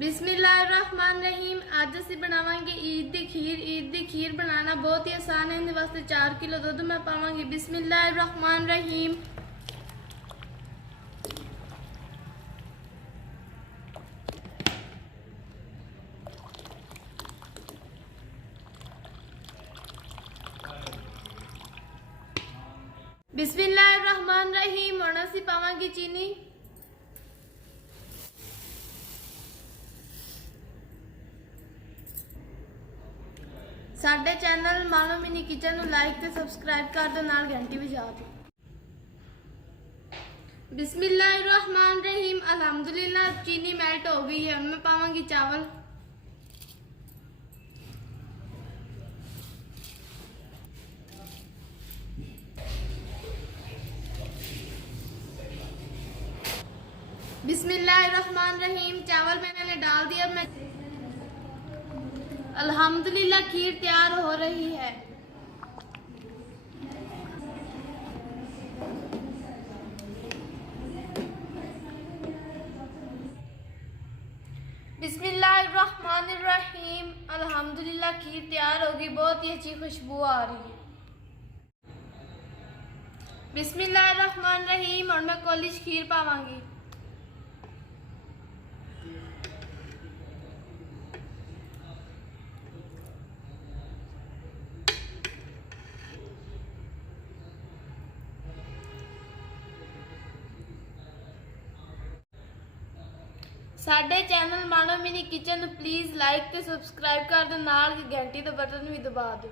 बिस्मिल्लाहिर्रहमानिर्रहीम। आज असी बनावांगे ईद दी खीर। ईद दी खीर बनाना बहुत ही आसान है। इस वास्ते 4 किलो दूध मैं पावांगी। बिस्मिल्लाहिर्रहमानिर्रहीम। बिस्मिल्लाहिर्रहमानिर्रहीम। और असी पावांगी चीनी। साडे चैनल मानो मिनी किचन नूं लाइक ते सबसक्राइब कर दो, नाल घंटी वजा दो। बिस्मिल्लाहिर्रहमानिर्रहीम। अल्हम्दुलिल्लाह चीनी मेल्ट हो गई है। मैं पावांगी चावल। बिस्मिल्लाहिर्रहमानिर्रहीम। चावल मैंने डाल दिया। मैं अल्हम्दुलिल्लाह खीर तैयार हो रही है। बिस्मिल्लाहिर्रहमानिर्रहीम। अल्हम्दुलिल्लाह खीर तैयार होगी। बहुत ही अच्छी खुशबू आ रही है। बिस्मिल्लाहिर्रहमानिर्रहीम। और मैं कॉलेज खीर पावांगी। साडे चैनल मानो मिनी किचन प्लीज़ लाइक ते सबसक्राइब कर दो, नाल घंटी का बटन भी दबा दो।